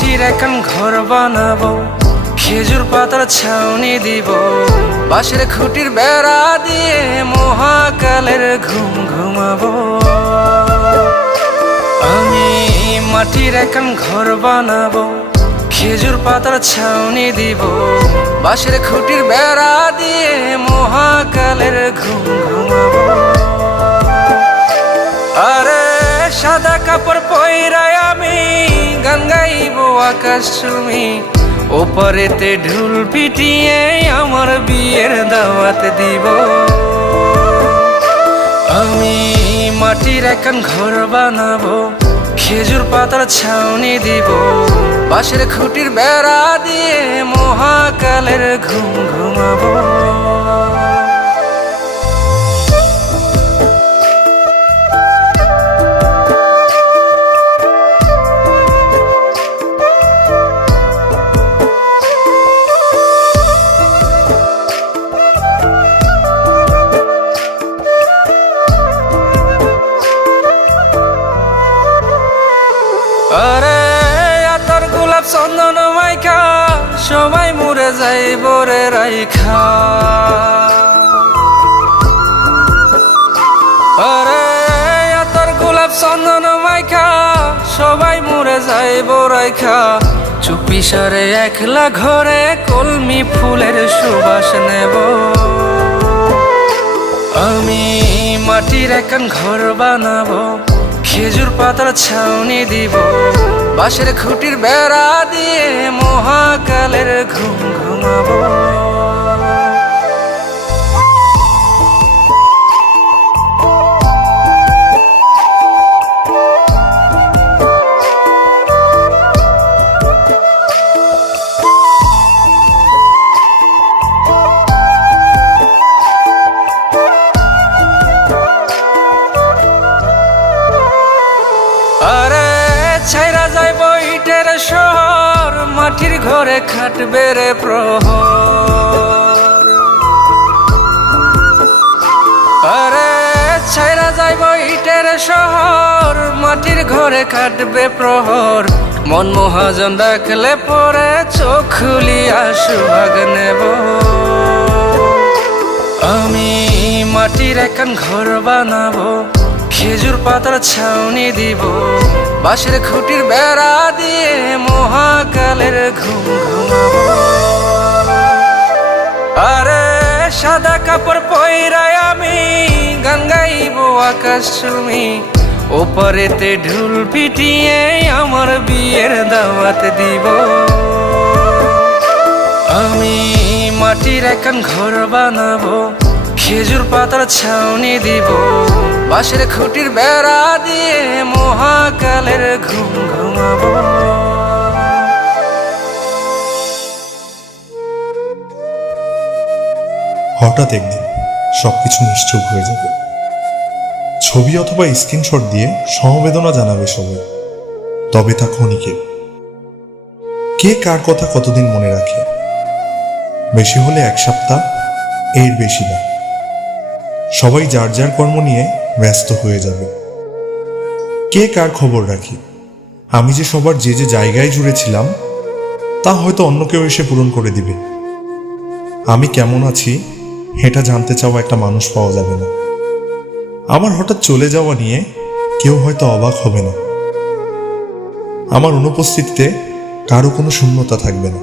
মাটির এখন ঘর বানাবো, খেজুর পাতার ছাউনি দিব, বাঁশের খুঁটির বেড়া দিয়ে মহাকালের ঘুম ঘুমাবো। আমি মাটির এখন ঘর বানাবো, খেজুর পাতার ছাউনি দিব, বাঁশের খুঁটির বেড়া দিয়ে মহাকালের ঘুম ঘুমাবো। আরে সাদা কাপড় পইরায় আমি গান গাইবো আকাশ চুমি, ওপারেতে ঢোল পিটিয়ে আমার বিয়ের দাওয়াত দিব। আমি মাটির এখন ঘর বানাবো, খেজুর পাতার ছাউনি দিব, বাঁশের খুঁটির বেড়া দিয়ে মহাকালের ঘুম ঘুমাবো। আরে আতর গোলাপ চন্দন মাইখা সবাই মরে যাইব রে রাইখা। আরে আতর গোলাপ চন্দন মাইখা সবাই মরে যাইব রাইখা, চুপি সারে একলা ঘরে কলমি ফুলের সুবাস নেব। আমি মাটির এখন ঘর বানাবো, খেজুর পাতার ছাউনি দিব, বাঁশের খুঁটির বেড়া দিয়ে মহাকালের ঘুম ঘুমাবো। আরে ছাইরা যাইব ইটের শহর, মাটির ঘরে খাটবে রে প্রহর। আরে ছাইরা যাইব ইটের শহর, মাটির ঘরে খাটবে প্রহর, মন মহাজন ডাকলে পরে চোখ খুলিয়া সুহাগ নেব। আমি মাটির এখন ঘর বানাবো, খেজুর পাতার ছাউনি দিব, বাঁশের খুঁটির বেড়া দিয়ে মহাকালের ঘুম ঘুমাবো। আরে সাদা কাপড় পইরায় আমি গান গাইবো আকাশ চুমি, ওপারেতে ঢোল পিটিয়ে আমার বিয়ের দাওয়াত দিব। আমি মাটির এখন ঘর বানাবো, খেজুর পাতার ছাউনি দিব, বাঁশের খুঁটির বেড়া দিয়ে মহাকালের ঘুম ঘুমাবো। হঠাৎ একদিন সবকিছু নিশ্চুপ হয়ে যাবে। ছবি অথবা স্ক্রিনশট দিয়ে সমবেদনা জানাবে সবাই, তবে তা ক্ষণিকের। কে কার কথা কতদিন মনে রাখে? বেশি হলে 1 সপ্তাহ, এর বেশি না। সবাই যার যার কর্ম নিয়ে ব্যস্ত হয়ে যাবে। কে কার খবর রাখি? আমি যে সবার যে যে জায়গায় জুড়েছিলাম তা হয়তো অন্য কেউ এসে পূরণ করে দিবে। আমি কেমন আছি এটা জানতে চাওয়া একটা মানুষ পাওয়া যাবে না। আমার হঠাৎ চলে যাওয়া নিয়ে কেউ হয়তো অবাক হবে না। আমার অনুপস্থিতিতে কারো কোনো শূন্যতা থাকবে না।